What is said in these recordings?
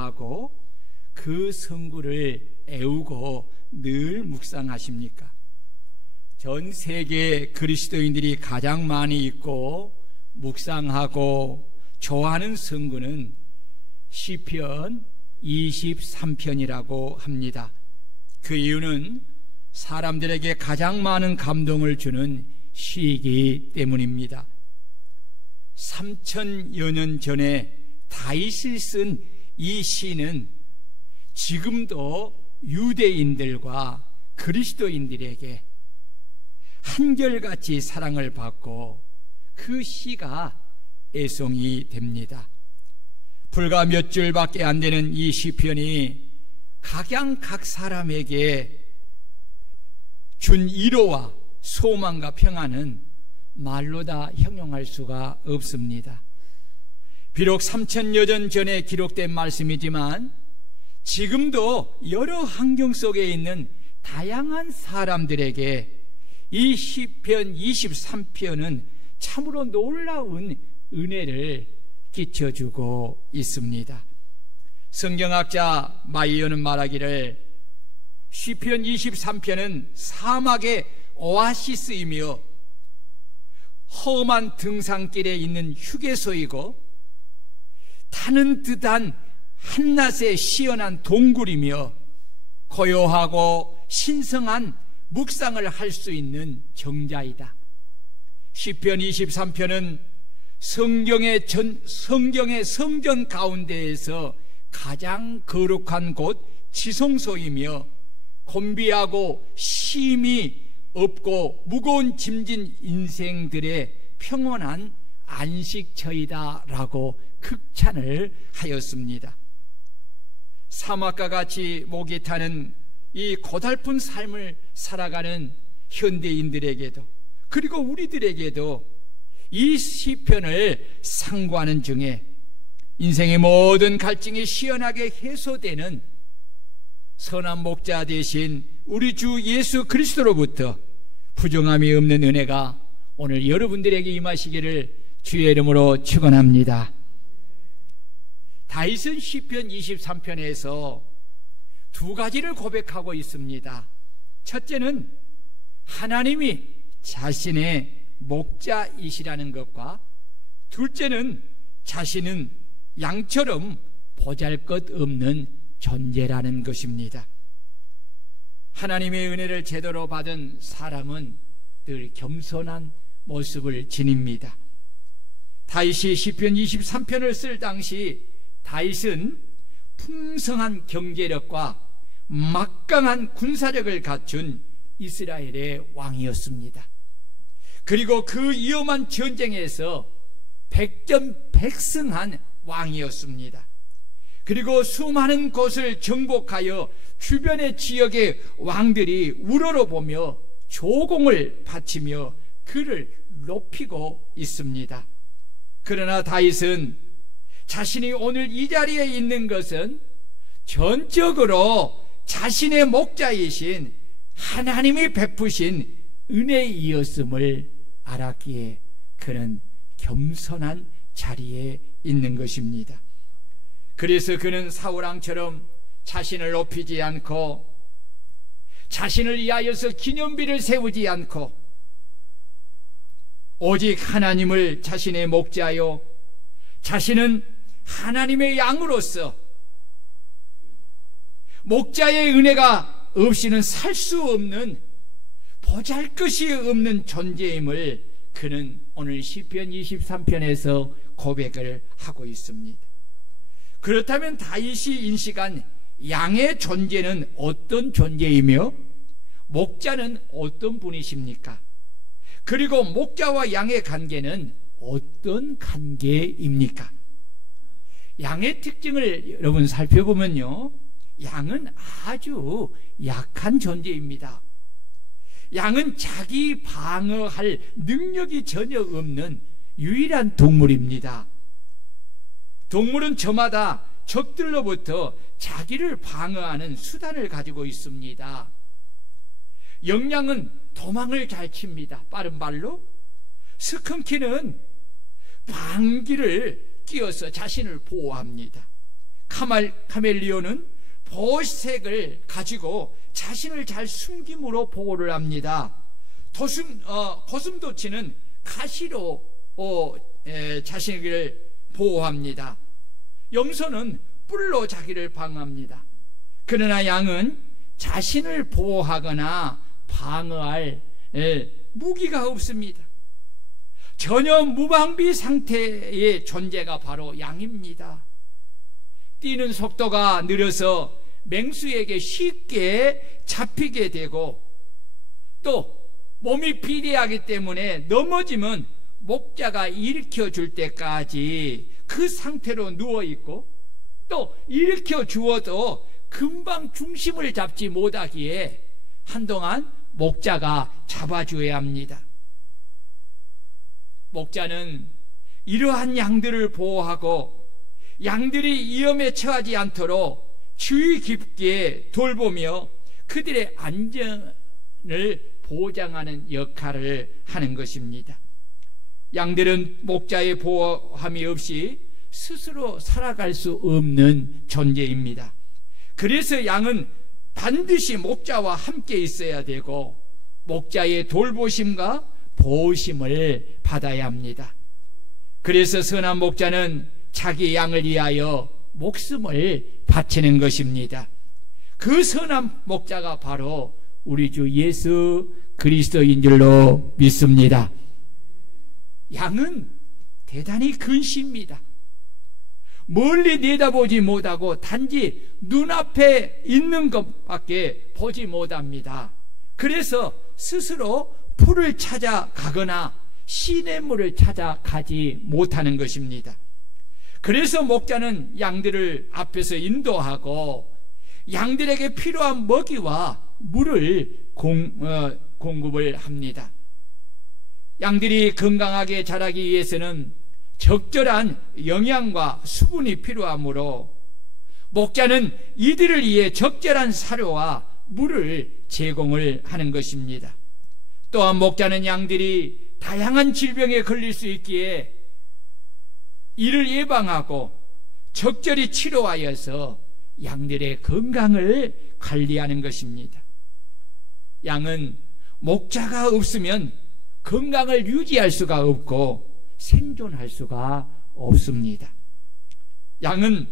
기뻐하고 그 성구를 애우고 늘 묵상하십니까? 전 세계 그리스도인들이 가장 많이 읽고 묵상하고 좋아하는 성구는 시편 23편이라고 합니다. 그 이유는 사람들에게 가장 많은 감동을 주는 시이기 때문입니다. 3000여 년 전에 다윗이 쓴 이 시는 지금도 유대인들과 그리스도인들에게 한결같이 사랑을 받고 그 시가 애송이 됩니다. 불과 몇 줄밖에 안 되는 이 시편이 각양 각 사람에게 준 위로와 소망과 평안은 말로 다 형용할 수가 없습니다. 비록 3000여 년 전에 기록된 말씀이지만 지금도 여러 환경 속에 있는 다양한 사람들에게 이 시편 23편은 참으로 놀라운 은혜를 끼쳐주고 있습니다. 성경학자 마이어는 말하기를 시편 23편은 사막의 오아시스이며 험한 등산길에 있는 휴게소이고 타는 듯한 한낮의 시원한 동굴이며 고요하고 신성한 묵상을 할 수 있는 정자이다. 시편 23편은 성경의 성전 가운데에서 가장 거룩한 곳 지성소이며 곤비하고 쉼이 없고 무거운 짐진 인생들의 평온한 안식처이다라고 극찬을 하였습니다. 사막과 같이 목이 타는 이 고달픈 삶을 살아가는 현대인들에게도 그리고 우리들에게도 이 시편을 상고하는 중에 인생의 모든 갈증이 시원하게 해소되는 선한 목자 되신 우리 주 예수 그리스도로부터 부정함이 없는 은혜가 오늘 여러분들에게 임하시기를 주의 이름으로 축원합니다. 다윗은 시편 23편에서 두 가지를 고백하고 있습니다. 첫째는 하나님이 자신의 목자이시라는 것과 둘째는 자신은 양처럼 보잘것없는 존재라는 것입니다. 하나님의 은혜를 제대로 받은 사람은 늘 겸손한 모습을 지닙니다. 다윗이 시편 23편을 쓸 당시 다윗은 풍성한 경제력과 막강한 군사력을 갖춘 이스라엘의 왕이었습니다. 그리고 그 위험한 전쟁에서 백전백승한 왕이었습니다. 그리고 수많은 곳을 정복하여 주변의 지역의 왕들이 우러러보며 조공을 바치며 그를 높이고 있습니다. 그러나 다윗은 자신이 오늘 이 자리에 있는 것은 전적으로 자신의 목자이신 하나님이 베푸신 은혜이었음을 알았기에 그는 겸손한 자리에 있는 것입니다. 그래서 그는 사울왕처럼 자신을 높이지 않고 자신을 위하여서 기념비를 세우지 않고 오직 하나님을 자신의 목자요 자신은 하나님의 양으로서 목자의 은혜가 없이는 살 수 없는 보잘것이 없는 존재임을 그는 오늘 시편 23편에서 고백을 하고 있습니다. 그렇다면 다윗이 인식한 양의 존재는 어떤 존재이며 목자는 어떤 분이십니까? 그리고 목자와 양의 관계는 어떤 관계입니까? 양의 특징을 여러분 살펴보면요, 양은 아주 약한 존재입니다. 양은 자기 방어할 능력이 전혀 없는 유일한 동물입니다. 동물은 저마다 적들로부터 자기를 방어하는 수단을 가지고 있습니다. 영양은 도망을 잘 칩니다. 빠른 발로. 스컹키는 방귀를 뀌어서 자신을 보호합니다. 카멜리온은 보호색을 가지고 자신을 잘 숨김으로 보호를 합니다. 고슴도치는 가시로 자신을 보호합니다. 염소는 뿔로 자기를 방어합니다. 그러나 양은 자신을 보호하거나 방어할 무기가 없습니다. 전혀 무방비 상태의 존재가 바로 양입니다. 뛰는 속도가 느려서 맹수에게 쉽게 잡히게 되고, 또 몸이 비대하기 때문에 넘어지면 목자가 일으켜 줄 때까지 그 상태로 누워있고, 또 일으켜 주어도 금방 중심을 잡지 못하기에 한동안 목자가 잡아줘야 합니다. 목자는 이러한 양들을 보호하고 양들이 위험에 처하지 않도록 주의 깊게 돌보며 그들의 안전을 보장하는 역할을 하는 것입니다. 양들은 목자의 보호함이 없이 스스로 살아갈 수 없는 존재입니다. 그래서 양은 반드시 목자와 함께 있어야 되고 목자의 돌보심과 보호심을 받아야 합니다. 그래서 선한 목자는 자기 양을 위하여 목숨을 바치는 것입니다. 그 선한 목자가 바로 우리 주 예수 그리스도인 줄로 믿습니다. 양은 대단히 근시입니다. 멀리 내다보지 못하고 단지 눈앞에 있는 것밖에 보지 못합니다. 그래서 스스로 풀을 찾아가거나 시냇물을 찾아가지 못하는 것입니다. 그래서 목자는 양들을 앞에서 인도하고 양들에게 필요한 먹이와 물을 공급을 합니다. 양들이 건강하게 자라기 위해서는 적절한 영양과 수분이 필요하므로 목자는 이들을 위해 적절한 사료와 물을 제공을 하는 것입니다. 또한 목자는 양들이 다양한 질병에 걸릴 수 있기에 이를 예방하고 적절히 치료하여서 양들의 건강을 관리하는 것입니다. 양은 목자가 없으면 건강을 유지할 수가 없고 생존할 수가 없습니다. 양은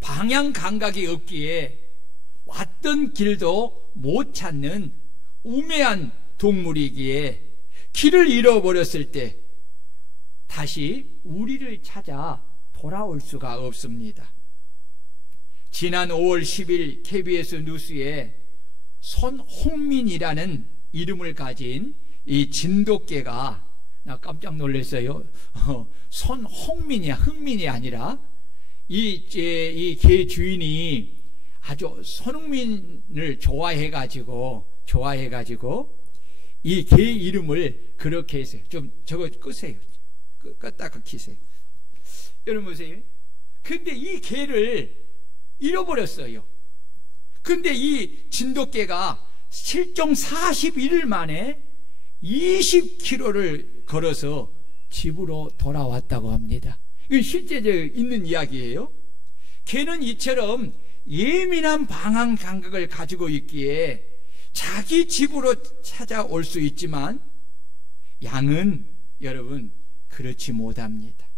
방향 감각이 없기에 왔던 길도 못 찾는 우매한 동물이기에 길을 잃어버렸을 때 다시 우리를 찾아 돌아올 수가 없습니다. 지난 5월 10일 KBS 뉴스에 손홍민이라는 이름을 가진 이 진돗개가, 나 깜짝 놀랐어요. 손홍민이야, 흥민이 아니라 이 개 주인이 아주 손흥민을 좋아해가지고 이 개 이름을 그렇게 했어요. 좀 저거 끄세요. 껐다가 키세요. 여러분 보세요. 근데 이 개를 잃어버렸어요. 근데 이 진돗개가 실종 41일 만에 20km를 걸어서 집으로 돌아왔다고 합니다. 이건 실제 있는 이야기예요. 개는 이처럼 예민한 방향 감각을 가지고 있기에 자기 집으로 찾아올 수 있지만 양은 여러분 그렇지 못합니다.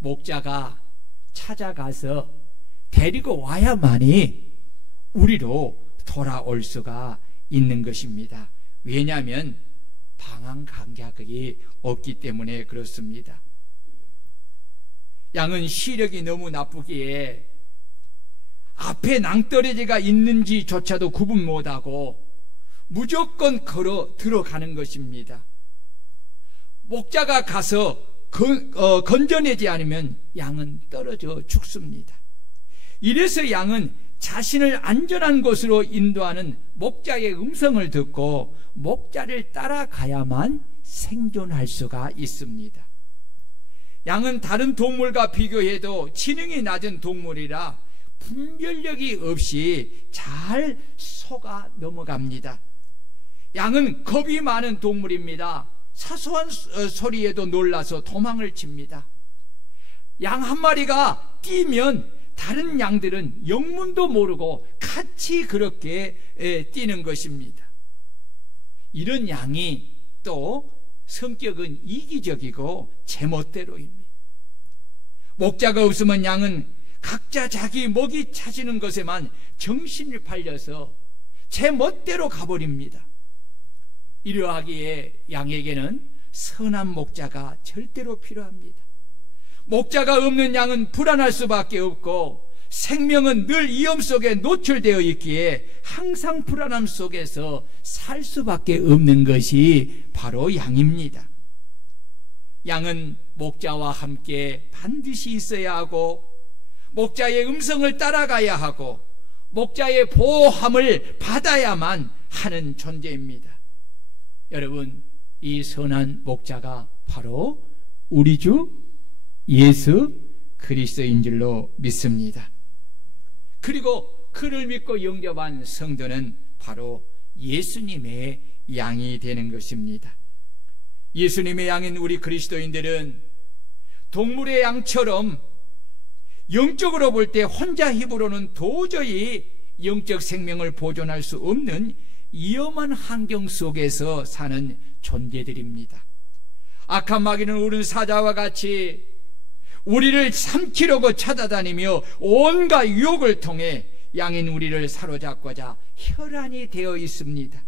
목자가 찾아가서 데리고 와야만이 우리로 돌아올 수가 있는 것입니다. 왜냐하면 방향 감각이 없기 때문에 그렇습니다. 양은 시력이 너무 나쁘기에 앞에 낭떠러지가 있는지조차도 구분 못하고 무조건 걸어 들어가는 것입니다. 목자가 가서 건져내지 않으면 양은 떨어져 죽습니다. 이래서 양은 자신을 안전한 곳으로 인도하는 목자의 음성을 듣고 목자를 따라가야만 생존할 수가 있습니다. 양은 다른 동물과 비교해도 지능이 낮은 동물이라 분별력이 없이 잘 속아 넘어갑니다. 양은 겁이 많은 동물입니다. 사소한 소리에도 놀라서 도망을 칩니다. 양 한 마리가 뛰면 다른 양들은 영문도 모르고 같이 그렇게 뛰는 것입니다. 이런 양이 또 성격은 이기적이고 제멋대로입니다. 목자가 없으면 양은 각자 자기 먹이 찾는 것에만 정신을 팔려서 제멋대로 가버립니다. 이러하기에 양에게는 선한 목자가 절대로 필요합니다. 목자가 없는 양은 불안할 수밖에 없고 생명은 늘 위험 속에 노출되어 있기에 항상 불안함 속에서 살 수밖에 없는 것이 바로 양입니다. 양은 목자와 함께 반드시 있어야 하고 목자의 음성을 따라가야 하고 목자의 보호함을 받아야만 하는 존재입니다. 여러분, 이 선한 목자가 바로 우리 주 예수 그리스도인 줄로 믿습니다. 그리고 그를 믿고 영접한 성도는 바로 예수님의 양이 되는 것입니다. 예수님의 양인 우리 그리스도인들은 동물의 양처럼 영적으로 볼 때 혼자 힘으로는 도저히 영적 생명을 보존할 수 없는 위험한 환경 속에서 사는 존재들입니다. 악한 마귀는 우는 사자와 같이 우리를 삼키려고 찾아다니며 온갖 유혹을 통해 양인 우리를 사로잡고자 혈안이 되어 있습니다.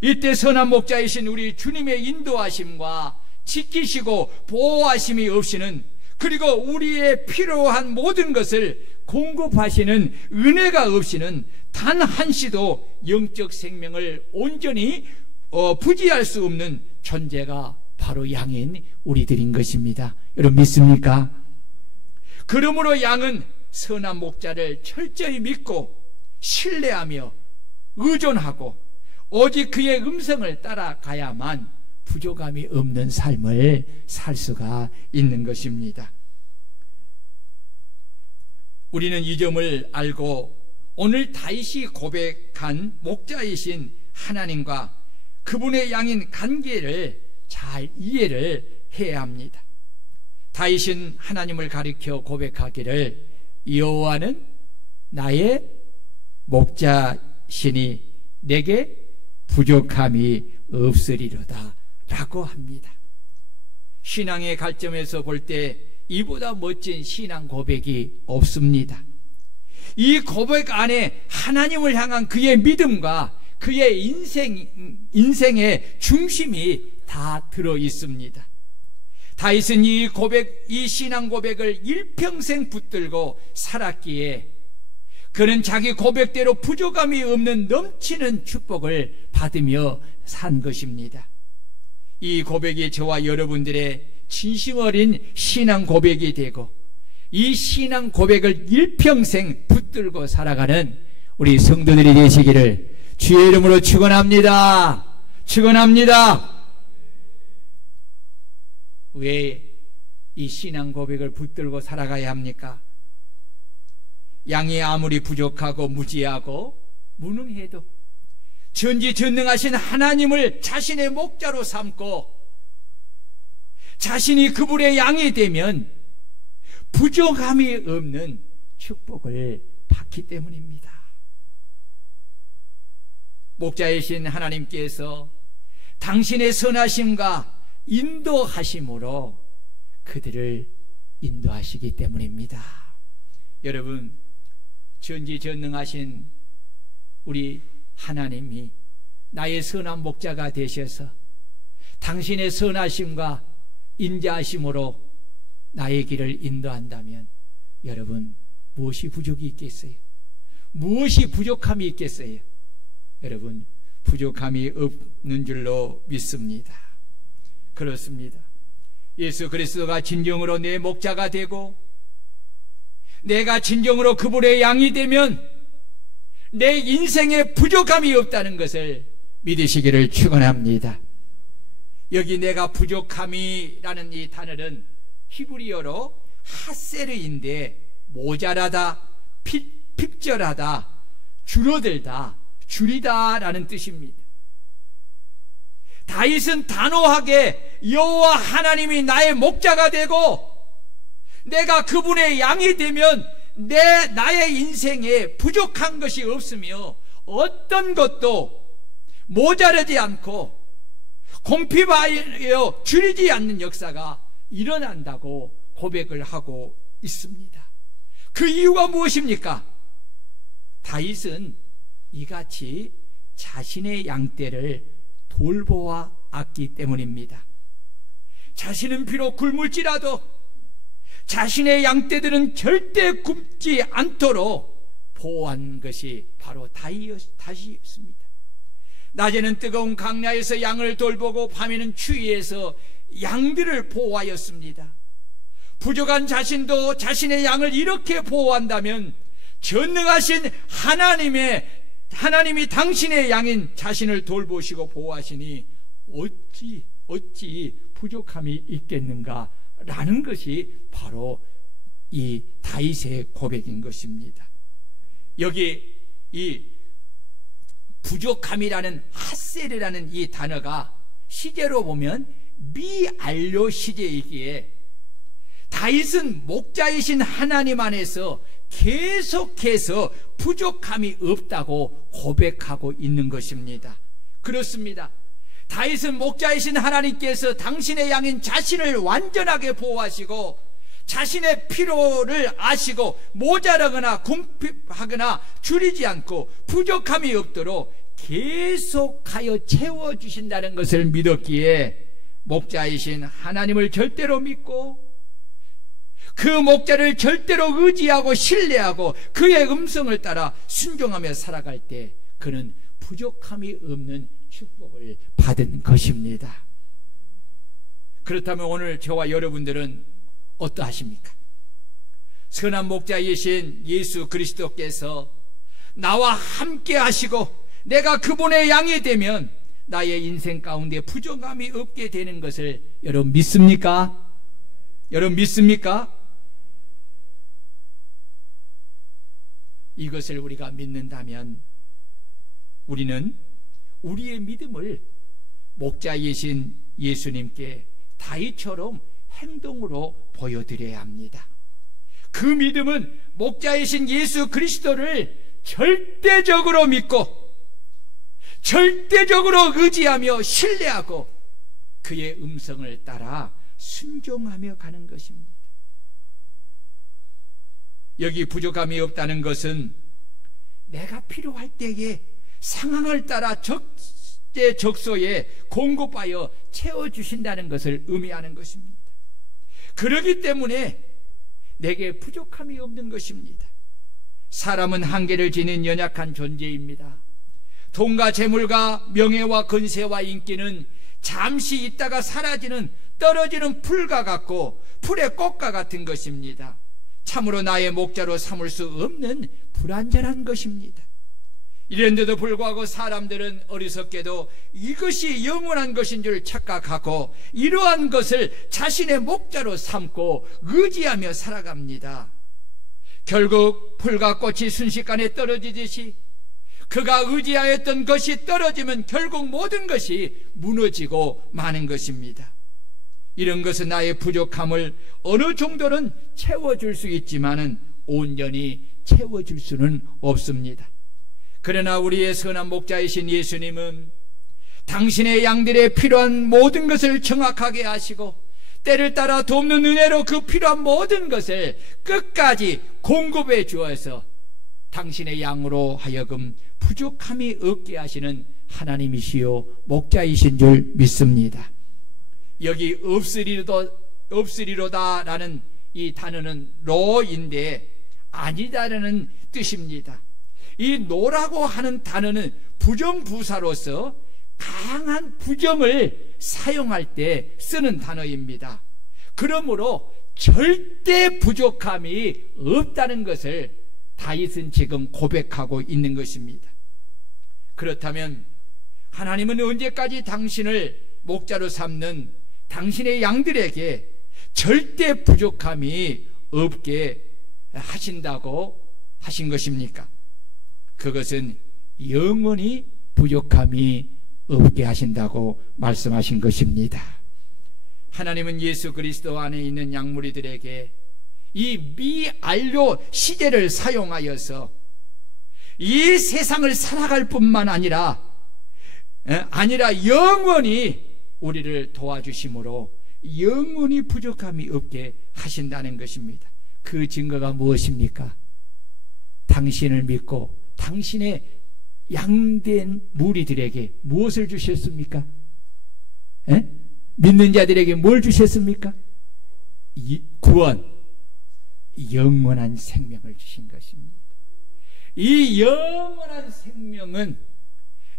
이때 선한 목자이신 우리 주님의 인도하심과 지키시고 보호하심이 없이는, 그리고 우리의 필요한 모든 것을 공급하시는 은혜가 없이는 단 한시도 영적 생명을 온전히 부지할 수 없는 존재가 바로 양인 우리들인 것입니다. 여러분 믿습니까? 그러므로 양은 선한 목자를 철저히 믿고 신뢰하며 의존하고 오직 그의 음성을 따라가야만 부족함이 없는 삶을 살 수가 있는 것입니다. 우리는 이 점을 알고 오늘 다윗이 고백한 목자이신 하나님과 그분의 양인 관계를 잘 이해를 해야 합니다. 다윗은 하나님을 가리켜 고백하기를 여호와는 나의 목자시니 내게 부족함이 없으리로다 라고 합니다. 신앙의 관점에서 볼 때 이보다 멋진 신앙 고백이 없습니다. 이 고백 안에 하나님을 향한 그의 믿음과 그의 인생의 중심이 다 들어 있습니다. 다윗은 이 신앙 고백을 일평생 붙들고 살았기에 그는 자기 고백대로 부족함이 없는 넘치는 축복을 받으며 산 것입니다. 이 고백이 저와 여러분들의 진심 어린 신앙 고백이 되고 이 신앙 고백을 일평생 붙들고 살아가는 우리 성도들이 되시기를 주의 이름으로 축원합니다. 축원합니다. 왜 이 신앙 고백을 붙들고 살아가야 합니까? 양이 아무리 부족하고 무지하고 무능해도 전지전능하신 하나님을 자신의 목자로 삼고 자신이 그분의 양이 되면 부족함이 없는 축복을 받기 때문입니다. 목자이신 하나님께서 당신의 선하심과 인도하심으로 그들을 인도하시기 때문입니다. 여러분, 전지전능하신 우리 하나님이 나의 선한 목자가 되셔서 당신의 선하심과 인자하심으로 나의 길을 인도한다면 여러분 무엇이 부족이 있겠어요? 무엇이 부족함이 있겠어요? 여러분 부족함이 없는 줄로 믿습니다. 그렇습니다. 예수 그리스도가 진정으로 내 목자가 되고 내가 진정으로 그분의 양이 되면 내 인생에 부족함이 없다는 것을 믿으시기를 축원합니다. 여기 내가 부족함이라는 이 단어는 히브리어로 하세르인데 모자라다, 핍절하다, 줄어들다, 줄이다 라는 뜻입니다. 다윗은 단호하게 여호와 하나님이 나의 목자가 되고 내가 그분의 양이 되면 나의 인생에 부족한 것이 없으며 어떤 것도 모자르지 않고 공피하여 줄이지 않는 역사가 일어난다고 고백을 하고 있습니다. 그 이유가 무엇입니까? 다윗은 이같이 자신의 양떼를 돌보아왔기 때문입니다. 자신은 비록 굶을지라도 자신의 양떼들은 절대 굶지 않도록 보호한 것이 바로 다윗이었습니다. 낮에는 뜨거운 강야에서 양을 돌보고 밤에는 추위에서 양들을 보호하였습니다. 부족한 자신도 자신의 양을 이렇게 보호한다면 전능하신 하나님이 당신의 양인 자신을 돌보시고 보호하시니 어찌 부족함이 있겠는가 라는 것이 바로 이 다윗의 고백인 것입니다. 여기 이 부족함이라는 핫셀이라는 이 단어가 시제로 보면 미완료 시제이기에 다윗은 목자이신 하나님 안에서 계속해서 부족함이 없다고 고백하고 있는 것입니다. 그렇습니다. 다윗은 목자이신 하나님께서 당신의 양인 자신을 완전하게 보호하시고 자신의 필요를 아시고 모자라거나 궁핍하거나 줄이지 않고 부족함이 없도록 계속하여 채워주신다는 것을 믿었기에 목자이신 하나님을 절대로 믿고 그 목자를 절대로 의지하고 신뢰하고 그의 음성을 따라 순종하며 살아갈 때 그는 부족함이 없는 축복을 받은 것입니다. 그렇다면 오늘 저와 여러분들은 어떠하십니까? 선한 목자이신 예수 그리스도께서 나와 함께 하시고 내가 그분의 양이 되면 나의 인생 가운데 부족함이 없게 되는 것을 여러분 믿습니까? 여러분 믿습니까? 이것을 우리가 믿는다면 우리는 우리의 믿음을 목자이신 예수님께 다윗처럼 행동으로 보여드려야 합니다. 그 믿음은 목자이신 예수 그리스도를 절대적으로 믿고 절대적으로 의지하며 신뢰하고 그의 음성을 따라 순종하며 가는 것입니다. 여기 부족함이 없다는 것은 내가 필요할 때에 상황을 따라 적재적소에 공급하여 채워주신다는 것을 의미하는 것입니다. 그렇기 때문에 내게 부족함이 없는 것입니다. 사람은 한계를 지닌 연약한 존재입니다. 돈과 재물과 명예와 건세와 인기는 잠시 있다가 사라지는 떨어지는 풀과 같고 풀의 꽃과 같은 것입니다. 참으로 나의 목자로 삼을 수 없는 불완전한 것입니다. 이런데도 불구하고 사람들은 어리석게도 이것이 영원한 것인 줄 착각하고 이러한 것을 자신의 목자로 삼고 의지하며 살아갑니다. 결국 풀과 꽃이 순식간에 떨어지듯이 그가 의지하였던 것이 떨어지면 결국 모든 것이 무너지고 마는 것입니다. 이런 것은 나의 부족함을 어느 정도는 채워줄 수 있지만은 온전히 채워줄 수는 없습니다. 그러나 우리의 선한 목자이신 예수님은 당신의 양들의 필요한 모든 것을 정확하게 하시고 때를 따라 돕는 은혜로 그 필요한 모든 것을 끝까지 공급해 주어서 당신의 양으로 하여금 부족함이 없게 하시는 하나님이시요 목자이신 줄 믿습니다. 여기 없으리로다 라는 이 단어는 로인데 아니다라는 뜻입니다. 이 노라고 하는 단어는 부정부사로서 강한 부정을 사용할 때 쓰는 단어입니다. 그러므로 절대 부족함이 없다는 것을 다윗은 지금 고백하고 있는 것입니다. 그렇다면 하나님은 언제까지 당신을 목자로 삼는 당신의 양들에게 절대 부족함이 없게 하신다고 하신 것입니까? 그것은 영원히 부족함이 없게 하신다고 말씀하신 것입니다. 하나님은 예수 그리스도 안에 있는 양무리들에게 이 미완료 시제를 사용하여서 이 세상을 살아갈 뿐만 아니라 영원히 우리를 도와주심으로 영원히 부족함이 없게 하신다는 것입니다. 그 증거가 무엇입니까? 당신을 믿고 당신의 양된 무리들에게 무엇을 주셨습니까? 믿는 자들에게 뭘 주셨습니까? 구원, 영원한 생명을 주신 것입니다. 이 영원한 생명은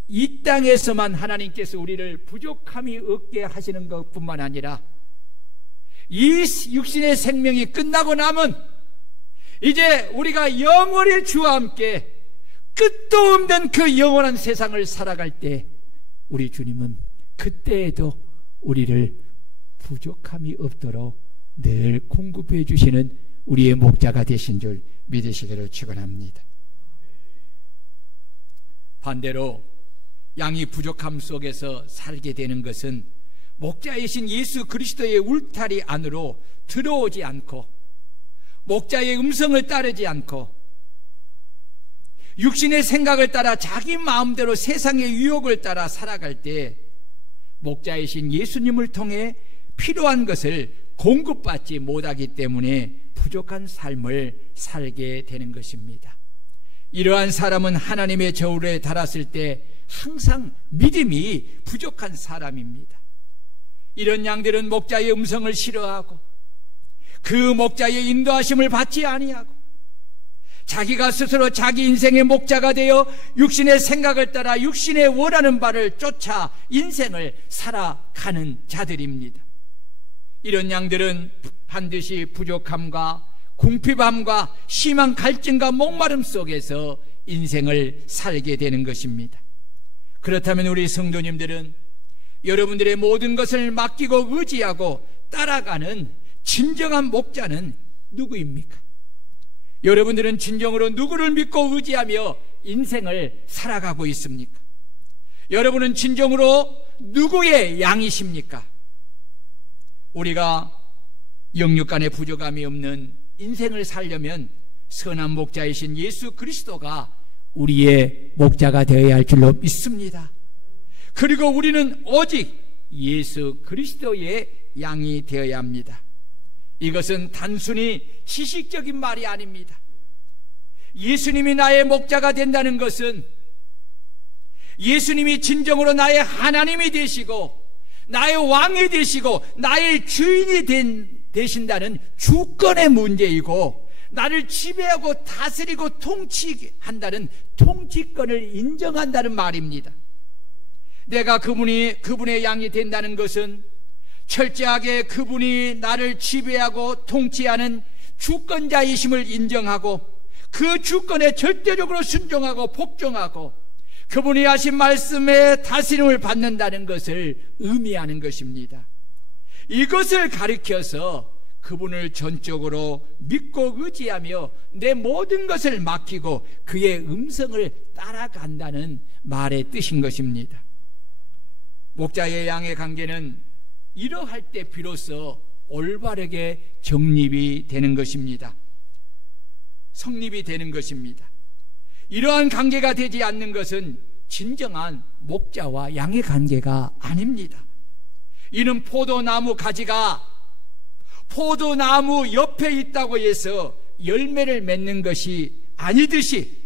이 땅에서만 하나님께서 우리를 부족함이 없게 하시는 것뿐만 아니라 이 육신의 생명이 끝나고 남은 이제 우리가 영원히 주와 함께 끝도 없는 그 영원한 세상을 살아갈 때 우리 주님은 그때에도 우리를 부족함이 없도록 늘 공급해 주시는 우리의 목자가 되신 줄 믿으시기를 축원합니다. 반대로 양이 부족함 속에서 살게 되는 것은 목자이신 예수 그리스도의 울타리 안으로 들어오지 않고 목자의 음성을 따르지 않고 육신의 생각을 따라 자기 마음대로 세상의 유혹을 따라 살아갈 때 목자이신 예수님을 통해 필요한 것을 공급받지 못하기 때문에 부족한 삶을 살게 되는 것입니다. 이러한 사람은 하나님의 저울에 달았을 때 항상 믿음이 부족한 사람입니다. 이런 양들은 목자의 음성을 싫어하고 그 목자의 인도하심을 받지 아니하고 자기가 스스로 자기 인생의 목자가 되어 육신의 생각을 따라 육신의 원하는 바를 쫓아 인생을 살아가는 자들입니다. 이런 양들은 반드시 부족함과 궁핍함과 심한 갈증과 목마름 속에서 인생을 살게 되는 것입니다. 그렇다면 우리 성도님들은 여러분들의 모든 것을 맡기고 의지하고 따라가는 진정한 목자는 누구입니까? 여러분들은 진정으로 누구를 믿고 의지하며 인생을 살아가고 있습니까? 여러분은 진정으로 누구의 양이십니까? 우리가 영육간의 부족함이 없는 인생을 살려면 선한 목자이신 예수 그리스도가 우리의 목자가 되어야 할 줄로 믿습니다. 그리고 우리는 오직 예수 그리스도의 양이 되어야 합니다. 이것은 단순히 지식적인 말이 아닙니다. 예수님이 나의 목자가 된다는 것은 예수님이 진정으로 나의 하나님이 되시고 나의 왕이 되시고 나의 주인이 되신다는 주권의 문제이고 나를 지배하고 다스리고 통치한다는 통치권을 인정한다는 말입니다. 내가 그분의 양이 된다는 것은 철저하게 그분이 나를 지배하고 통치하는 주권자이심을 인정하고 그 주권에 절대적으로 순종하고 복종하고 그분이 하신 말씀에 다스림을 받는다는 것을 의미하는 것입니다. 이것을 가리켜서 그분을 전적으로 믿고 의지하며 내 모든 것을 맡기고 그의 음성을 따라간다는 말의 뜻인 것입니다. 목자의 양의 관계는 이러할 때 비로소 올바르게 정립이 되는 것입니다. 성립이 되는 것입니다. 이러한 관계가 되지 않는 것은 진정한 목자와 양의 관계가 아닙니다. 이는 포도나무 가지가 포도나무 옆에 있다고 해서 열매를 맺는 것이 아니듯이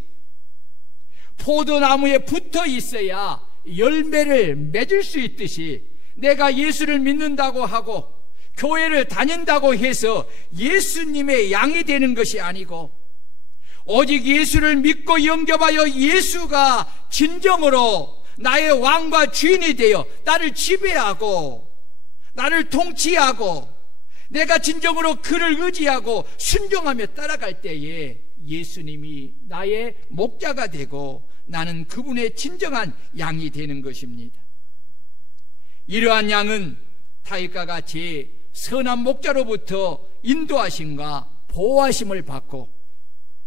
포도나무에 붙어 있어야 열매를 맺을 수 있듯이 내가 예수를 믿는다고 하고 교회를 다닌다고 해서 예수님의 양이 되는 것이 아니고 오직 예수를 믿고 영접하여 예수가 진정으로 나의 왕과 주인이 되어 나를 지배하고 나를 통치하고 내가 진정으로 그를 의지하고 순종하며 따라갈 때에 예수님이 나의 목자가 되고 나는 그분의 진정한 양이 되는 것입니다. 이러한 양은 다윗과 같이 선한 목자로부터 인도하심과 보호하심을 받고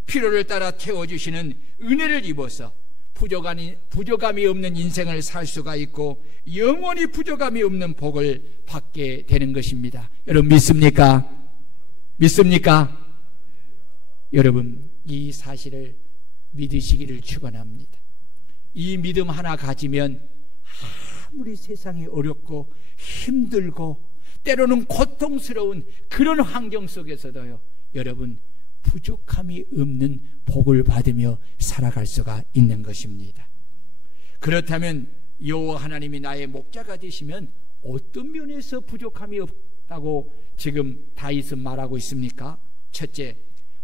필요를 따라 태워주시는 은혜를 입어서 부족함이 없는 인생을 살 수가 있고 영원히 부족함이 없는 복을 받게 되는 것입니다. 여러분 믿습니까? 믿습니까? 여러분, 이 사실을 믿으시기를 축원합니다. 이 믿음 하나 가지면 아무리 세상이 어렵고 힘들고 때로는 고통스러운 그런 환경 속에서도요, 여러분, 부족함이 없는 복을 받으며 살아갈 수가 있는 것입니다. 그렇다면 여호와 하나님이 나의 목자가 되시면 어떤 면에서 부족함이 없다고 지금 다윗은 말하고 있습니까? 첫째,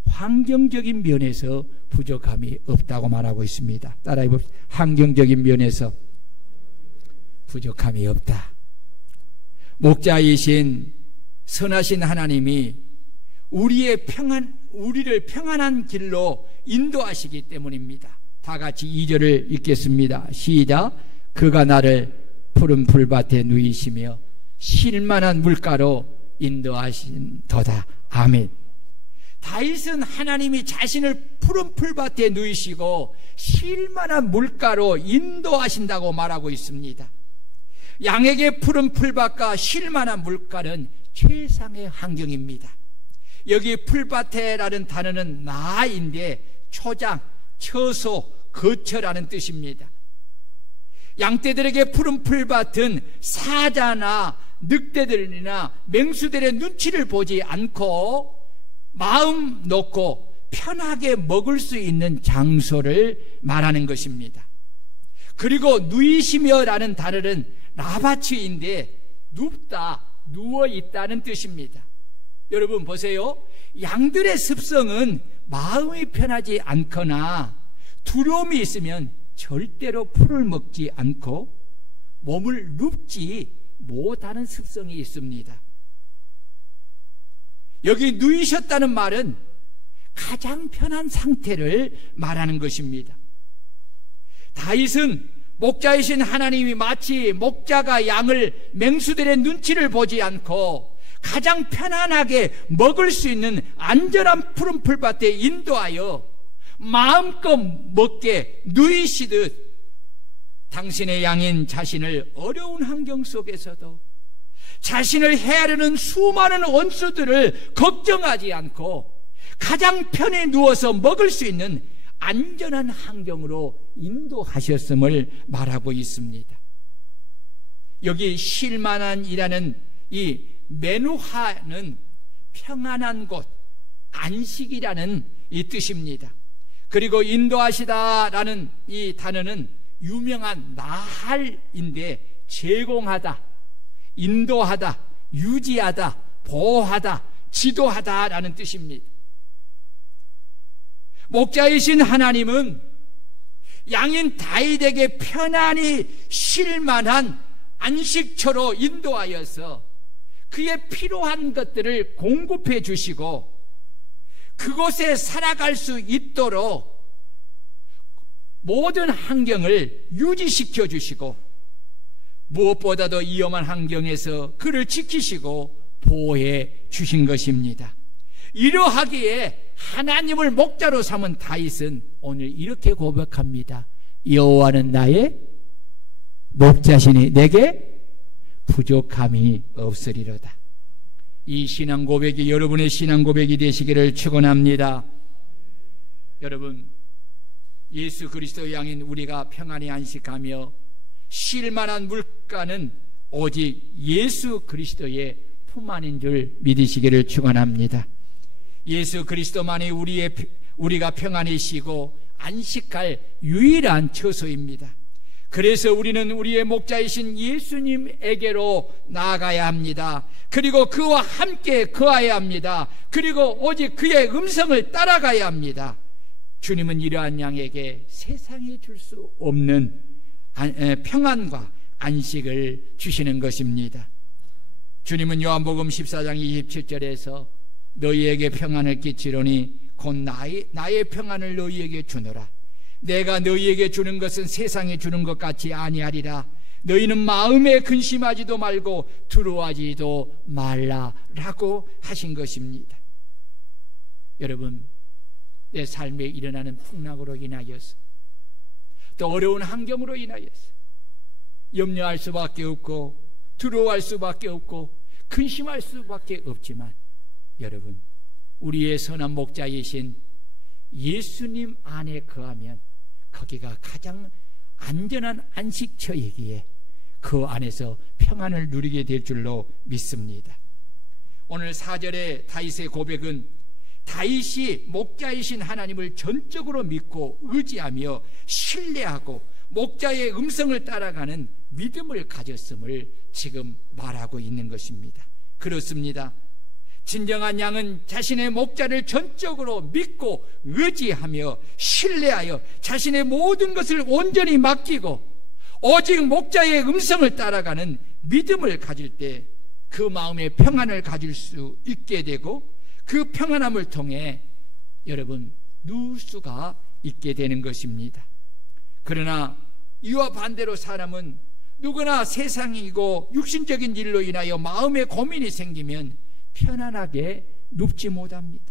환경적인 면에서 부족함이 없다고 말하고 있습니다. 따라해 봅시다. 환경적인 면에서 부족함이 없다. 목자이신 선하신 하나님이 우리를 평안한 길로 인도하시기 때문입니다. 다 같이 2절을 읽겠습니다. 시작. 그가 나를 푸른 풀밭에 누이시며 쉴만한 물가로 인도하신도다. 아멘. 다윗은 하나님이 자신을 푸른 풀밭에 누이시고 쉴만한 물가로 인도하신다고 말하고 있습니다. 양에게 푸른 풀밭과 쉴만한 물가는 최상의 환경입니다. 여기 풀밭에라는 단어는 나인데 초장, 처소, 거처라는 뜻입니다. 양떼들에게 푸른 풀밭은 사자나 늑대들이나 맹수들의 눈치를 보지 않고 마음 놓고 편하게 먹을 수 있는 장소를 말하는 것입니다. 그리고 누이시며라는 단어는 라바츠인데 눕다, 누워있다는 뜻입니다. 여러분 보세요. 양들의 습성은 마음이 편하지 않거나 두려움이 있으면 절대로 풀을 먹지 않고 몸을 눕지 못하는 습성이 있습니다. 여기 누이셨다는 말은 가장 편한 상태를 말하는 것입니다. 다윗은 목자이신 하나님이 마치 목자가 양을 맹수들의 눈치를 보지 않고 가장 편안하게 먹을 수 있는 안전한 푸른 풀밭에 인도하여 마음껏 먹게 누이시듯 당신의 양인 자신을 어려운 환경 속에서도 자신을 헤아르는 수많은 원수들을 걱정하지 않고 가장 편히 누워서 먹을 수 있는 안전한 환경으로 인도하셨음을 말하고 있습니다. 여기 쉴만한이라는 이 메누하는 평안한 곳, 안식이라는 이 뜻입니다. 그리고 인도하시다라는 이 단어는 유명한 나할인데 제공하다, 인도하다, 유지하다, 보호하다, 지도하다라는 뜻입니다. 목자이신 하나님은 양인 다윗에게 편안히 쉴 만한 안식처로 인도하여서 그의 필요한 것들을 공급해 주시고 그곳에 살아갈 수 있도록 모든 환경을 유지시켜 주시고 무엇보다도 위험한 환경에서 그를 지키시고 보호해 주신 것입니다. 이러하기에 하나님을 목자로 삼은 다윗은 오늘 이렇게 고백합니다. 여호와는 나의 목자시니 내게 부족함이 없으리로다. 이 신앙 고백이 여러분의 신앙 고백이 되시기를 축원합니다. 여러분, 예수 그리스도 양인 우리가 평안히 안식하며 쉴 만한 물가는 오직 예수 그리스도의 품 안인 줄 믿으시기를 축원합니다. 예수 그리스도만이 우리가 평안히 쉬고 안식할 유일한 처소입니다. 그래서 우리는 우리의 목자이신 예수님에게로 나아가야 합니다. 그리고 그와 함께 거해야 합니다. 그리고 오직 그의 음성을 따라가야 합니다. 주님은 이러한 양에게 세상에 줄 수 없는 평안과 안식을 주시는 것입니다. 주님은 요한복음 14장 27절에서 너희에게 평안을 끼치노니 곧 나의 평안을 너희에게 주노라. 내가 너희에게 주는 것은 세상에 주는 것 같이 아니하리라. 너희는 마음에 근심하지도 말고 두려워하지도 말라라고 하신 것입니다. 여러분, 내 삶에 일어나는 풍랑으로 인하여서 또 어려운 환경으로 인하여서 염려할 수밖에 없고 두려워할 수밖에 없고 근심할 수밖에 없지만 여러분, 우리의 선한 목자이신 예수님 안에 거하면 거기가 가장 안전한 안식처이기에 그 안에서 평안을 누리게 될 줄로 믿습니다. 오늘 4절의 다윗의 고백은 다윗이 목자이신 하나님을 전적으로 믿고 의지하며 신뢰하고 목자의 음성을 따라가는 믿음을 가졌음을 지금 말하고 있는 것입니다. 그렇습니다. 진정한 양은 자신의 목자를 전적으로 믿고 의지하며 신뢰하여 자신의 모든 것을 온전히 맡기고 오직 목자의 음성을 따라가는 믿음을 가질 때 그 마음에 평안을 가질 수 있게 되고 그 평안함을 통해 여러분 누울 수가 있게 되는 것입니다. 그러나 이와 반대로 사람은 누구나 세상이고 육신적인 일로 인하여 마음에 고민이 생기면 편안하게 눕지 못합니다.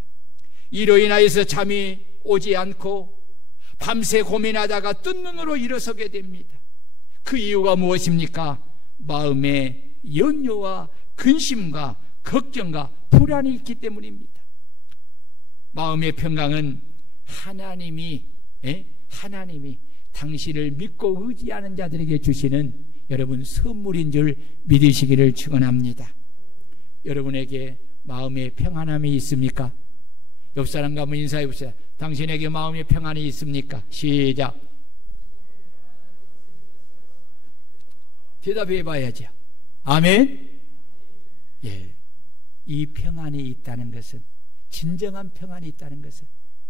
이로 인하여서 잠이 오지 않고 밤새 고민하다가 뜬 눈으로 일어서게 됩니다. 그 이유가 무엇입니까? 마음에 연요와 근심과 걱정과 불안이 있기 때문입니다. 마음의 평강은 하나님이 당신을 믿고 의지하는 자들에게 주시는 여러분 선물인 줄 믿으시기를 축원합니다. 여러분에게 마음의 평안함이 있습니까? 옆 사람과 한번 인사해 보세요. 당신에게 마음의 평안이 있습니까? 시작. 대답해 봐야죠. 아멘. 예, 이 평안이 있다는 것은, 진정한 평안이 있다는 것은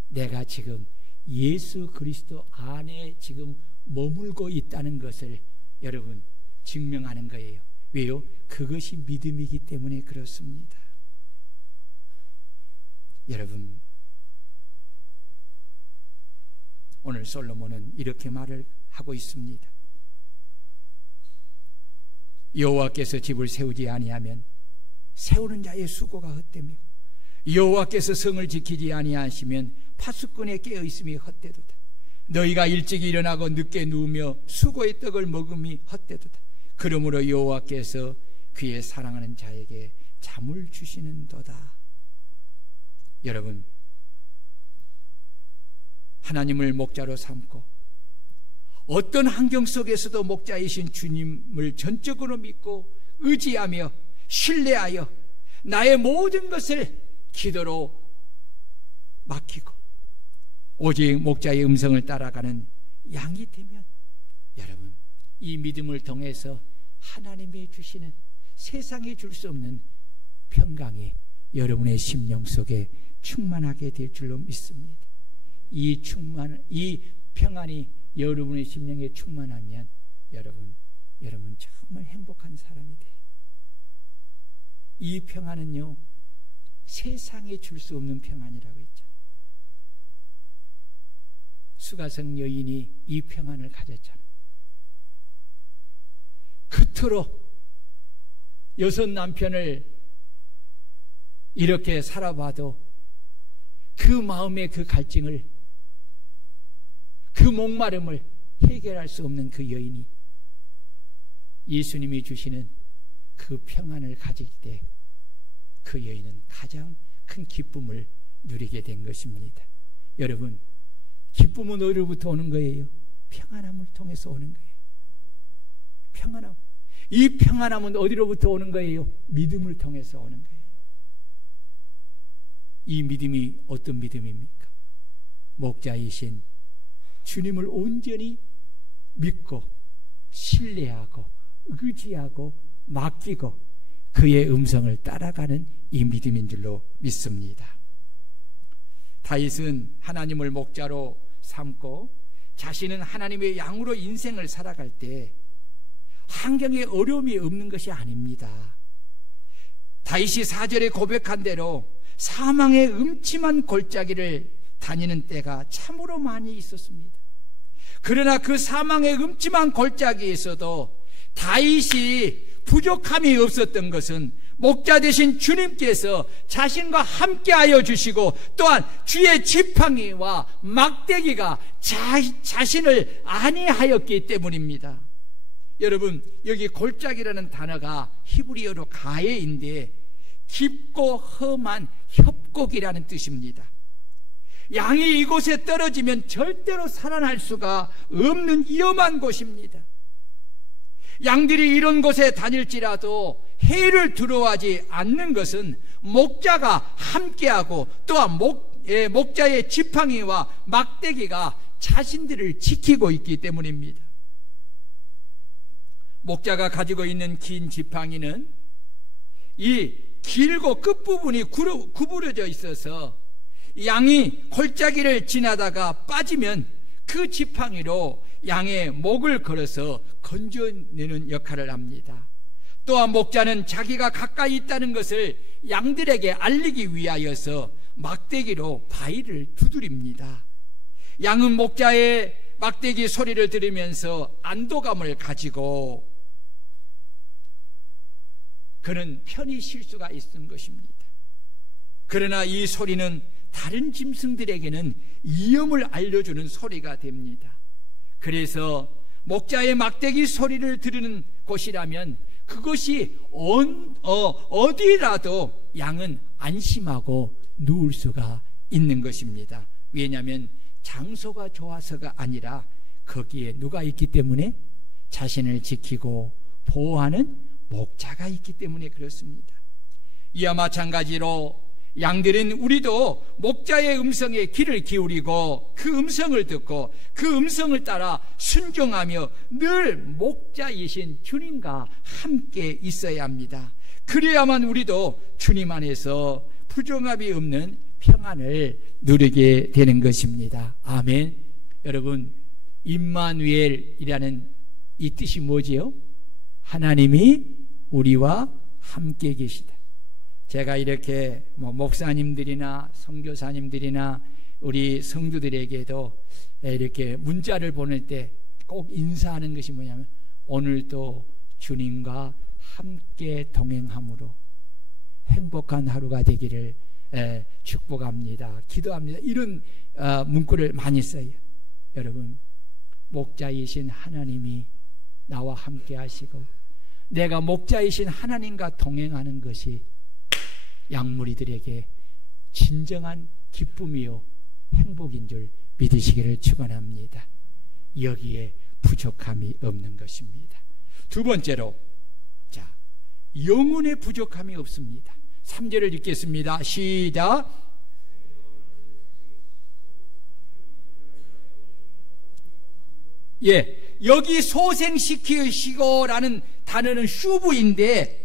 내가 지금 예수 그리스도 안에 지금 머물고 있다는 것을 여러분 증명하는 거예요. 왜요? 그것이 믿음이기 때문에 그렇습니다. 여러분, 오늘 솔로몬은 이렇게 말을 하고 있습니다. 여호와께서 집을 세우지 아니하면 세우는 자의 수고가 헛되며 여호와께서 성을 지키지 아니하시면 파수꾼에 깨어 있음이 헛되도다. 너희가 일찍 일어나고 늦게 누우며 수고의 떡을 먹음이 헛되도다. 그러므로 여호와께서 그의 사랑하는 자에게 잠을 주시는도다. 여러분, 하나님을 목자로 삼고 어떤 환경 속에서도 목자이신 주님을 전적으로 믿고 의지하며 신뢰하여 나의 모든 것을 기도로 맡기고 오직 목자의 음성을 따라가는 양이 되면 여러분, 이 믿음을 통해서 하나님이 주시는 세상에 줄 수 없는 평강이 여러분의 심령 속에 충만하게 될 줄로 믿습니다. 이 평안이 여러분의 심령에 충만하면 여러분 정말 행복한 사람이 돼요. 이 평안은요, 세상에 줄 수 없는 평안이라고 했잖아요. 수가성 여인이 이 평안을 가졌잖아요. 그토록 여섯 남편을 이렇게 살아봐도 그 마음의 그 갈증을, 그 목마름을 해결할 수 없는 그 여인이 예수님이 주시는 그 평안을 가질 때 그 여인은 가장 큰 기쁨을 누리게 된 것입니다. 여러분, 기쁨은 어디로부터 오는 거예요? 평안함을 통해서 오는 거예요. 평안함. 이 평안함은 어디로부터 오는 거예요? 믿음을 통해서 오는 거예요. 이 믿음이 어떤 믿음입니까? 목자이신 주님을 온전히 믿고 신뢰하고 의지하고 맡기고 그의 음성을 따라가는 이 믿음인 줄로 믿습니다. 다윗은 하나님을 목자로 삼고 자신은 하나님의 양으로 인생을 살아갈 때 환경에 어려움이 없는 것이 아닙니다. 다윗이 4절에 고백한 대로 사망의 음침한 골짜기를 다니는 때가 참으로 많이 있었습니다. 그러나 그 사망의 음침한 골짜기에서도 다윗이 부족함이 없었던 것은 목자 되신 주님께서 자신과 함께하여 주시고 또한 주의 지팡이와 막대기가 자신을 안위하였기 때문입니다. 여러분, 여기 골짜기라는 단어가 히브리어로 가에인데 깊고 험한 협곡이라는 뜻입니다. 양이 이곳에 떨어지면 절대로 살아날 수가 없는 위험한 곳입니다. 양들이 이런 곳에 다닐지라도 해를 두려워하지 않는 것은 목자가 함께하고 또한 목자의 지팡이와 막대기가 자신들을 지키고 있기 때문입니다. 목자가 가지고 있는 긴 지팡이는 이 길고 끝부분이 구부러져 있어서 양이 골짜기를 지나다가 빠지면 그 지팡이로 양의 목을 걸어서 건져내는 역할을 합니다. 또한 목자는 자기가 가까이 있다는 것을 양들에게 알리기 위하여서 막대기로 바위를 두드립니다. 양은 목자의 막대기 소리를 들으면서 안도감을 가지고 그는 편히 쉴 수가 있는 것입니다. 그러나 이 소리는 다른 짐승들에게는 위험을 알려주는 소리가 됩니다. 그래서 목자의 막대기 소리를 들으는 곳이라면 그것이 어디라도 양은 안심하고 누울 수가 있는 것입니다. 왜냐하면 장소가 좋아서가 아니라 거기에 누가 있기 때문에? 자신을 지키고 보호하는 목자가 있기 때문에 그렇습니다. 이와 마찬가지로 양들은 우리도 목자의 음성에 귀를 기울이고 그 음성을 듣고 그 음성을 따라 순종하며 늘 목자이신 주님과 함께 있어야 합니다. 그래야만 우리도 주님 안에서 부정함이 없는 평안을 누리게 되는 것입니다. 아멘. 여러분, 임마누엘이라는 이 뜻이 뭐지요? 하나님이 우리와 함께 계시다. 제가 이렇게 목사님들이나 선교사님들이나 우리 성도들에게도 이렇게 문자를 보낼 때 꼭 인사하는 것이 뭐냐면 오늘도 주님과 함께 동행함으로 행복한 하루가 되기를 축복합니다. 기도합니다. 이런 문구를 많이 써요. 여러분, 목자이신 하나님이 나와 함께 하시고 내가 목자이신 하나님과 동행하는 것이 양무리들에게 진정한 기쁨이요 행복인 줄 믿으시기를 축원합니다. 여기에 부족함이 없는 것입니다. 두 번째로, 자, 영혼의 부족함이 없습니다. 3절을 읽겠습니다. 시작. 여기 소생시키시고라는 단어는 슈브인데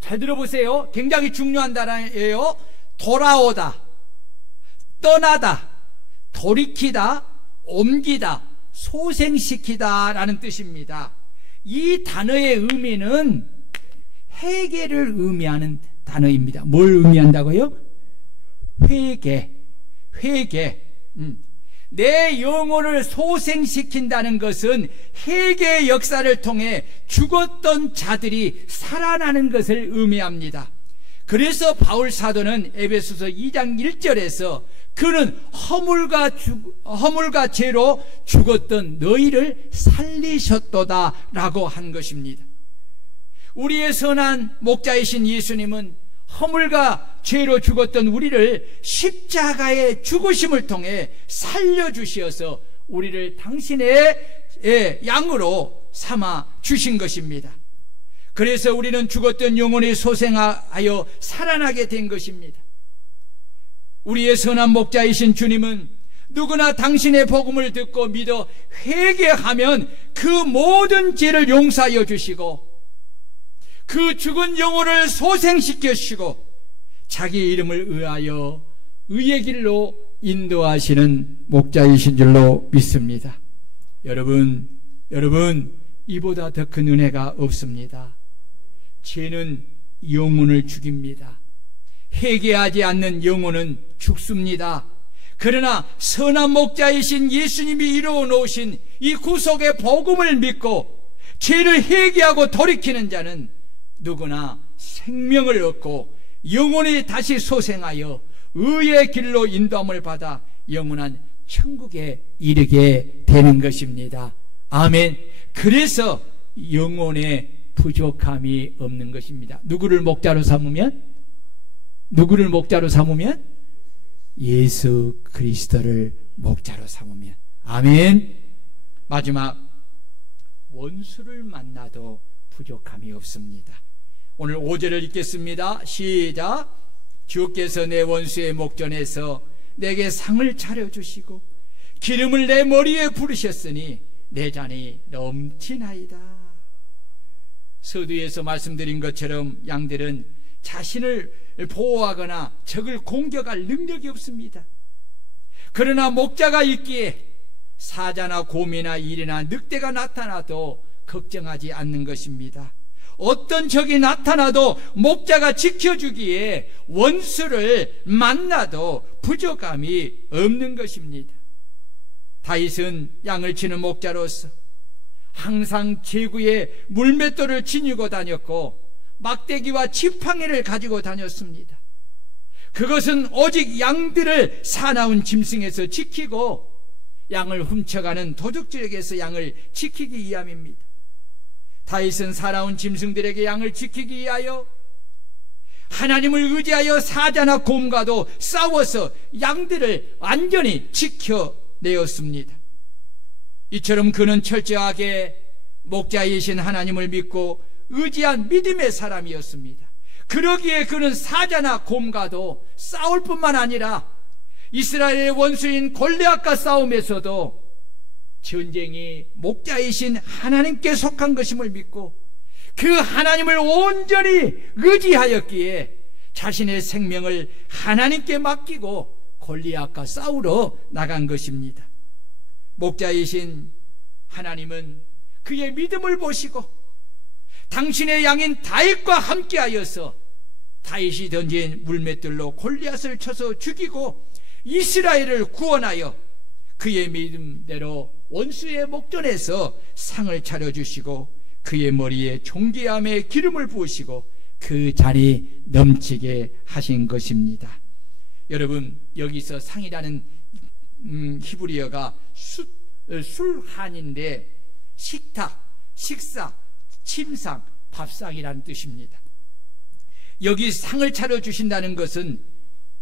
잘 들어보세요. 굉장히 중요한 단어예요. 돌아오다, 떠나다, 돌이키다, 옮기다, 소생시키다 라는 뜻입니다. 이 단어의 의미는 회개를 의미하는 단어입니다. 뭘 의미한다고요? 회개. 내 영혼을 소생시킨다는 것은 회개의 역사를 통해 죽었던 자들이 살아나는 것을 의미합니다. 그래서 바울 사도는 에베소서 2장 1절에서 그는 허물과 죄로 죽었던 너희를 살리셨도다 라고 한 것입니다. 우리의 선한 목자이신 예수님은 허물과 죄로 죽었던 우리를 십자가의 죽으심을 통해 살려주시어서 우리를 당신의 양으로 삼아 주신 것입니다. 그래서 우리는 죽었던 영혼이 소생하여 살아나게 된 것입니다. 우리의 선한 목자이신 주님은 누구나 당신의 복음을 듣고 믿어 회개하면 그 모든 죄를 용서하여 주시고 그 죽은 영혼을 소생시켜 주시고 자기 이름을 의하여 의의 길로 인도하시는 목자이신 줄로 믿습니다. 여러분, 이보다 더 큰 은혜가 없습니다. 죄는 영혼을 죽입니다. 회개하지 않는 영혼은 죽습니다. 그러나 선한 목자이신 예수님이 이루어 놓으신 이 구속의 복음을 믿고 죄를 회개하고 돌이키는 자는 누구나 생명을 얻고 영혼이 다시 소생하여 의의 길로 인도함을 받아 영원한 천국에 이르게 되는 것입니다. 아멘. 그래서 영혼의 부족함이 없는 것입니다. 누구를 목자로 삼으면 예수 그리스도를 목자로 삼으면. 아멘. 마지막, 원수를 만나도 부족함이 없습니다. 오늘 5절을 읽겠습니다. 시작. 주께서 내 원수의 목전에서 내게 상을 차려주시고 기름을 내 머리에 부르셨으니 내 잔이 넘치나이다. 서두에서 말씀드린 것처럼 양들은 자신을 보호하거나 적을 공격할 능력이 없습니다. 그러나 목자가 있기에 사자나 곰이나 일이나 늑대가 나타나도 걱정하지 않는 것입니다. 어떤 적이 나타나도 목자가 지켜주기에 원수를 만나도 부족함이 없는 것입니다. 다윗은 양을 치는 목자로서 항상 제구에 물맷돌을 지니고 다녔고 막대기와 지팡이를 가지고 다녔습니다. 그것은 오직 양들을 사나운 짐승에서 지키고 양을 훔쳐가는 도둑질에게서 양을 지키기 위함입니다. 다윗은 사나운 짐승들에게 양을 지키기 위하여 하나님을 의지하여 사자나 곰과도 싸워서 양들을 완전히 지켜내었습니다. 이처럼 그는 철저하게 목자이신 하나님을 믿고 의지한 믿음의 사람이었습니다. 그러기에 그는 사자나 곰과도 싸울 뿐만 아니라 이스라엘의 원수인 골리앗과 싸움에서도 전쟁이 목자이신 하나님께 속한 것임을 믿고 그 하나님을 온전히 의지하였기에 자신의 생명을 하나님께 맡기고 골리앗과 싸우러 나간 것입니다. 목자이신 하나님은 그의 믿음을 보시고 당신의 양인 다윗과 함께하여서 다윗이 던진 물맷돌로 골리앗을 쳐서 죽이고 이스라엘을 구원하여 그의 믿음대로 원수의 목전에서 상을 차려주시고 그의 머리에 존귀함의 기름을 부으시고 그 잔이 넘치게 하신 것입니다. 여러분, 여기서 상이라는 히브리어가 술한인데 식탁, 식사, 침상, 밥상이라는 뜻입니다. 여기 상을 차려주신다는 것은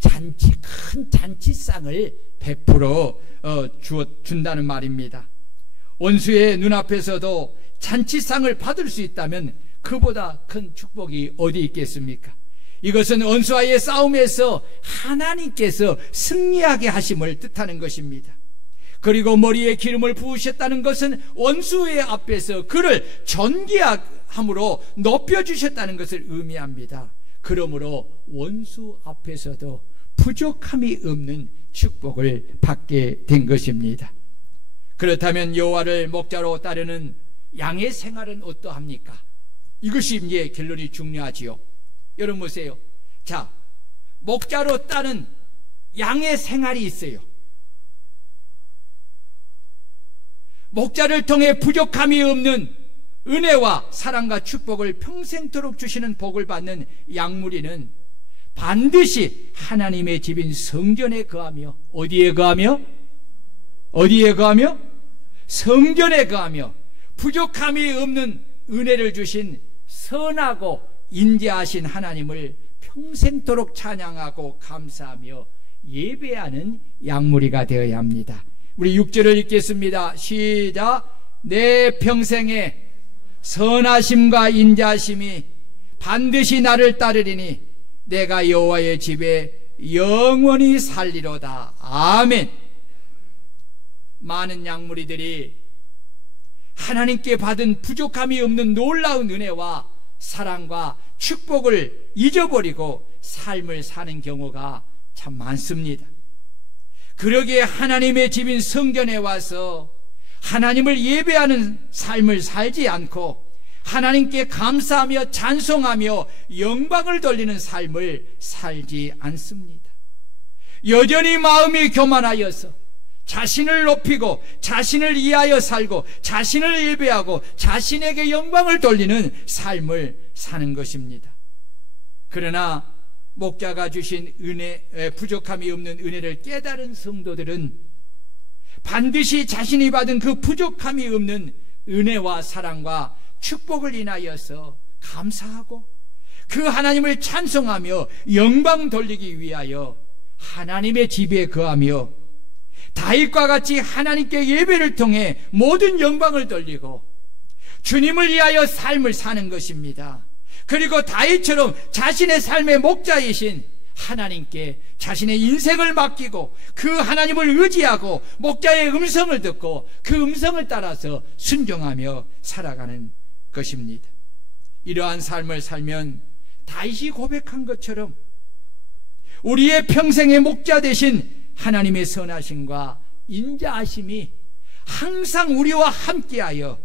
큰 잔치상을 베풀어 준다는 말입니다. 원수의 눈앞에서도 잔치상을 받을 수 있다면 그보다 큰 축복이 어디 있겠습니까? 이것은 원수와의 싸움에서 하나님께서 승리하게 하심을 뜻하는 것입니다. 그리고 머리에 기름을 부으셨다는 것은 원수의 앞에서 그를 존귀함으로 높여주셨다는 것을 의미합니다. 그러므로 원수 앞에서도 부족함이 없는 축복을 받게 된 것입니다. 그렇다면 여호와를 목자로 따르는 양의 생활은 어떠합니까? 이것이 이제 결론이 중요하지요. 여러분 보세요. 자, 목자로 따른 양의 생활이 있어요. 목자를 통해 부족함이 없는 은혜와 사랑과 축복을 평생토록 주시는 복을 받는 양무리는 반드시 하나님의 집인 성전에 거하며 어디에 거하며? 어디에 거하며? 성전에 거하며 부족함이 없는 은혜를 주신 선하고 인자하신 하나님을 평생토록 찬양하고 감사하며 예배하는 양무리가 되어야 합니다. 우리 6절을 읽겠습니다. 시작. 내 평생에 선하심과 인자하심이 반드시 나를 따르리니 내가 여호와의 집에 영원히 살리로다. 아멘. 많은 양무리들이 하나님께 받은 부족함이 없는 놀라운 은혜와 사랑과 축복을 잊어버리고 삶을 사는 경우가 참 많습니다. 그러기에 하나님의 집인 성전에 와서 하나님을 예배하는 삶을 살지 않고 하나님께 감사하며 찬송하며 영광을 돌리는 삶을 살지 않습니다. 여전히 마음이 교만하여서 자신을 높이고 자신을 이하여 살고 자신을 예배하고 자신에게 영광을 돌리는 삶을 사는 것입니다. 그러나 목자가 주신 은혜, 부족함이 없는 은혜를 깨달은 성도들은 반드시 자신이 받은 그 부족함이 없는 은혜와 사랑과 축복을 인하여서 감사하고 그 하나님을 찬송하며 영광 돌리기 위하여 하나님의 집에 거하며 다윗과 같이 하나님께 예배를 통해 모든 영광을 돌리고 주님을 위하여 삶을 사는 것입니다. 그리고 다윗처럼 자신의 삶의 목자이신 하나님께 자신의 인생을 맡기고 그 하나님을 의지하고 목자의 음성을 듣고 그 음성을 따라서 순종하며 살아가는 것입니다. 이러한 삶을 살면 다윗이 고백한 것처럼 우리의 평생의 목자 되신 하나님의 선하심과 인자하심이 항상 우리와 함께하여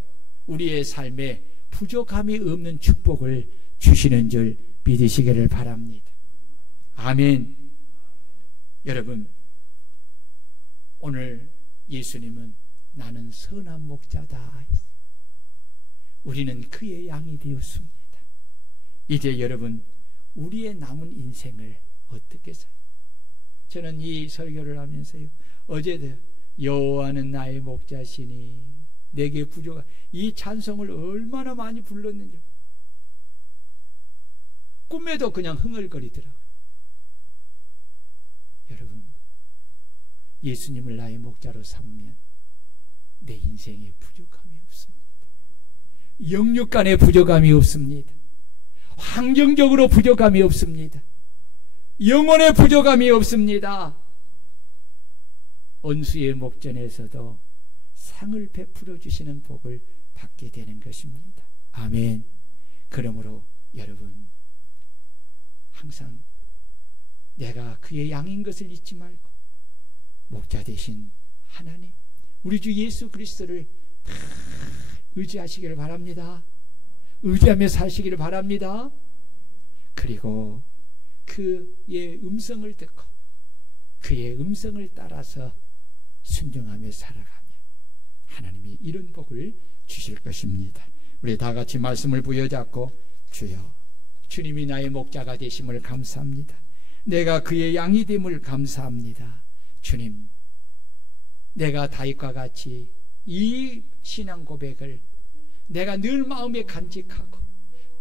우리의 삶에 부족함이 없는 축복을 주시는 줄 믿으시기를 바랍니다. 아멘. 여러분, 오늘 예수님은 나는 선한 목자다. 우리는 그의 양이 되었습니다. 이제 여러분, 우리의 남은 인생을 어떻게 살아요? 저는 이 설교를 하면서요, 어제도 여호와는 나의 목자시니 내게 부족한 이 찬송을 얼마나 많이 불렀는지 꿈에도 그냥 흥얼거리더라고요. 여러분, 예수님을 나의 목자로 삼으면 내 인생에 부족함이 없습니다. 영육 간에 부족함이 없습니다. 환경적으로 부족함이 없습니다. 영혼의 부족함이 없습니다. 원수의 목전에서도 상을 베풀어 주시는 복을 받게 되는 것입니다. 아멘. 그러므로 여러분, 항상 내가 그의 양인 것을 잊지 말고 목자 되신 하나님, 우리 주 예수 그리스도를 다 의지하시기를 바랍니다. 의지하며 사시기를 바랍니다. 그리고 그의 음성을 듣고 그의 음성을 따라서 순종하며 살아가면 하나님이 이런 복을 주실 것입니다. 우리 다 같이 말씀을 부여잡고, 주여, 주님이 나의 목자가 되심을 감사합니다. 내가 그의 양이 됨을 감사합니다. 주님, 내가 다윗과 같이 이 신앙 고백을 내가 늘 마음에 간직하고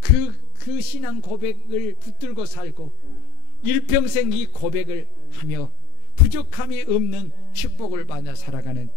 그 신앙 고백을 붙들고 살고 일평생 이 고백을 하며 부족함이 없는 축복을 받아 살아가는